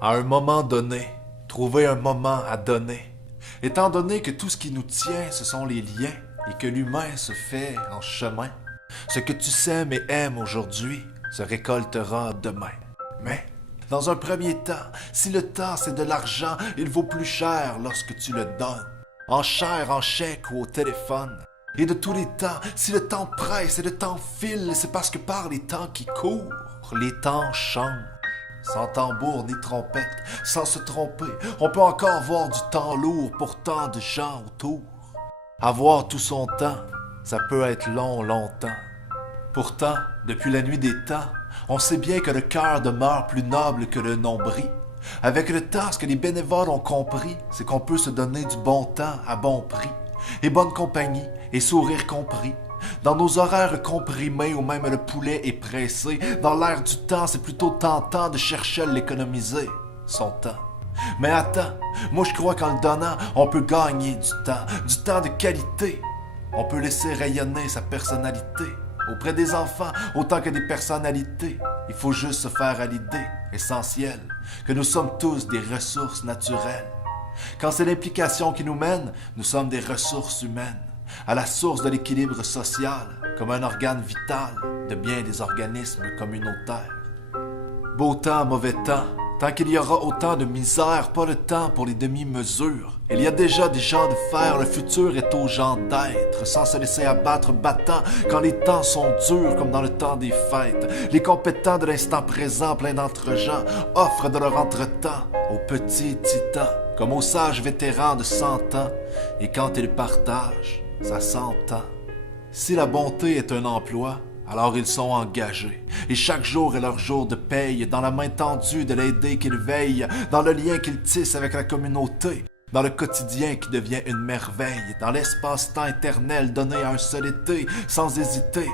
À un moment donné, trouver un moment à donner. Étant donné que tout ce qui nous tient, ce sont les liens, et que l'humain se fait en chemin, ce que tu sèmes et aimes aujourd'hui se récoltera demain. Mais, dans un premier temps, si le temps c'est de l'argent, il vaut plus cher lorsque tu le donnes. En chair, en chèque ou au téléphone. Et de tous les temps, si le temps presse et le temps file, c'est parce que par les temps qui courent, les temps changent. Sans tambour ni trompette, sans se tromper, on peut encore voir du temps lourd pour tant de gens autour. Avoir tout son temps, ça peut être long, longtemps. Pourtant, depuis la nuit des temps, on sait bien que le cœur demeure plus noble que le nombril. Avec le temps, ce que les bénévoles ont compris, c'est qu'on peut se donner du bon temps à bon prix, et bonne compagnie, et sourire compris. Dans nos horaires comprimés où même le poulet est pressé, dans l'air du temps, c'est plutôt tentant de chercher à l'économiser, son temps. Mais attends, moi je crois qu'en le donnant, on peut gagner du temps de qualité. On peut laisser rayonner sa personnalité auprès des enfants autant que des personnalités. Il faut juste se faire à l'idée essentielle que nous sommes tous des ressources naturelles. Quand c'est l'implication qui nous mène, nous sommes des ressources humaines, à la source de l'équilibre social, comme un organe vital de bien des organismes communautaires. Beau temps, mauvais temps, tant qu'il y aura autant de misère, pas le temps pour les demi-mesures. Il y a déjà des gens de fer, le futur est aux gens d'être, sans se laisser abattre battant quand les temps sont durs comme dans le temps des fêtes. Les compétents de l'instant présent, plein d'entre-gens, offrent de leur entre-temps aux petits titans, comme aux sages vétérans de 100 ans, et quand ils partagent, ça s'entend. Si la bonté est un emploi, alors ils sont engagés, et chaque jour est leur jour de paye, dans la main tendue de l'aider qu'ils veillent, dans le lien qu'ils tissent avec la communauté, dans le quotidien qui devient une merveille, dans l'espace-temps éternel donné à un seul été, sans hésiter.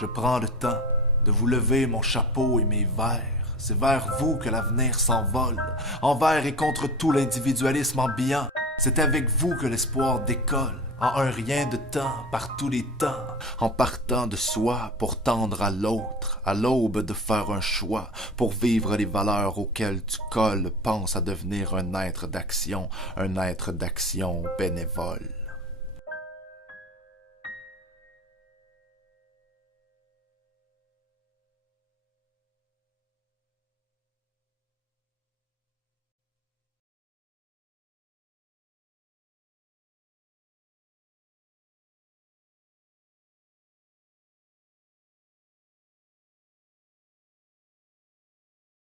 Je prends le temps de vous lever mon chapeau et mes verres. C'est vers vous que l'avenir s'envole, envers et contre tout l'individualisme ambiant. C'est avec vous que l'espoir décolle, en un rien de temps, par tous les temps, en partant de soi pour tendre à l'autre, à l'aube de faire un choix, pour vivre les valeurs auxquelles tu colles, pense à devenir un être d'action bénévole.